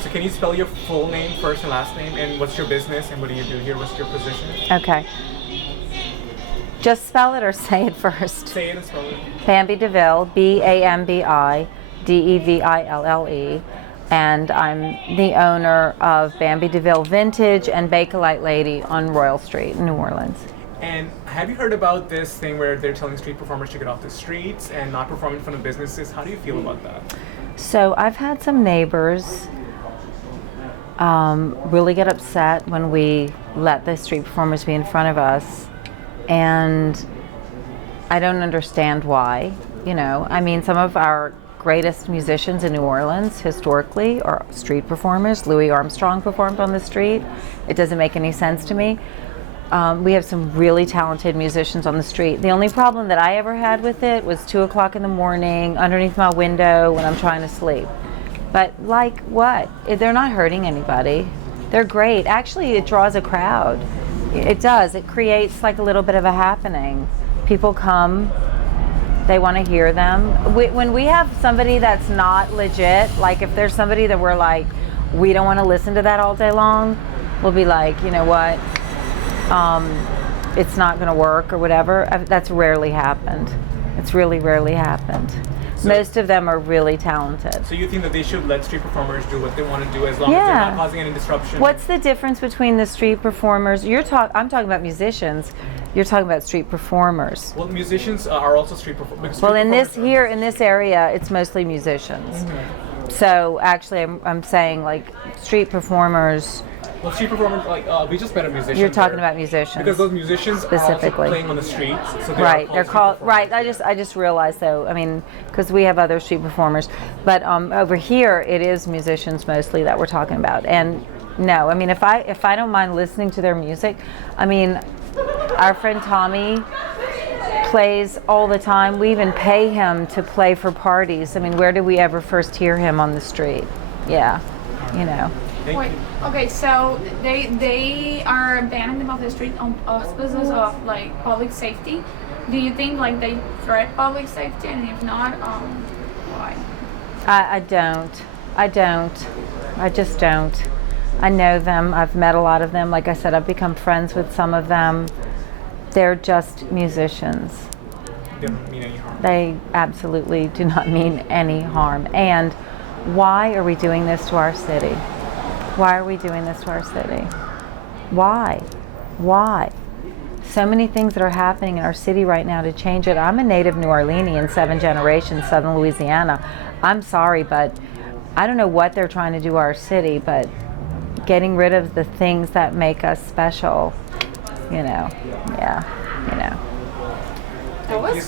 So can you spell your full name, first and last name, and what's your business, and what do you do here? What's your position? Okay. Just spell it or say it first. Say it and spell it. Bambi DeVille, BAMBI DEVILLE, and I'm the owner of Bambi DeVille Vintage and Bakelite Lady on Royal Street in New Orleans. And have you heard about this thing where they're telling street performers to get off the streets and not perform in front of businesses? How do you feel about that? So I've had some neighbors really get upset when we let the street performers be in front of us, and I don't understand why. You know, I mean, some of our greatest musicians in New Orleans historically are street performers. Louis Armstrong performed on the street. It doesn't make any sense to me. We have some really talented musicians on the street. The only problem that I ever had with it was 2 o'clock in the morning underneath my window when I'm trying to sleep. But like what? They're not hurting anybody. They're great. Actually, it draws a crowd. It does. It creates like a little bit of a happening. People come, they want to hear them. When we have somebody that's not legit, like if there's somebody that we're like, we don't want to listen to that all day long, we'll be like, you know what? It's not going to work or whatever. That's rarely happened. It's really rarely happened. So, most of them are really talented. So you think that they should let street performers do what they want to do as long as they're not causing any disruption? What's the difference between the street performers? I'm talking about musicians. You're talking about street performers. Well, musicians are also street performers. Well, in this area, it's mostly musicians. Mm-hmm. So actually, I'm saying like street performers. Well, street performers, like we just met a musician. You're talking there. about musicians Because those musicians specifically are also playing on the streets, so they're called right. I just realized though. I mean, because we have other street performers, but over here it is musicians mostly that we're talking about. And no, I mean if I don't mind listening to their music, I mean, our friend Tommy plays all the time. We even pay him to play for parties. I mean, where did we ever first hear him on the street? Yeah, you know. Wait, okay, so they are banning them off the street on auspices of like public safety. Do you think like they threat public safety, and if not, why? I don't. I just don't. I know them. I've met a lot of them. Like I said, I've become friends with some of them. They're just musicians. They don't mean any harm. They absolutely do not mean any harm. And why are we doing this to our city? Why are we doing this to our city? Why? Why? So many things that are happening in our city right now to change it. I'm a native New Orleanian, 7 generations, Southern Louisiana. I'm sorry, but I don't know what they're trying to do to our city, but getting rid of the things that make us special, you know, yeah, you know. That was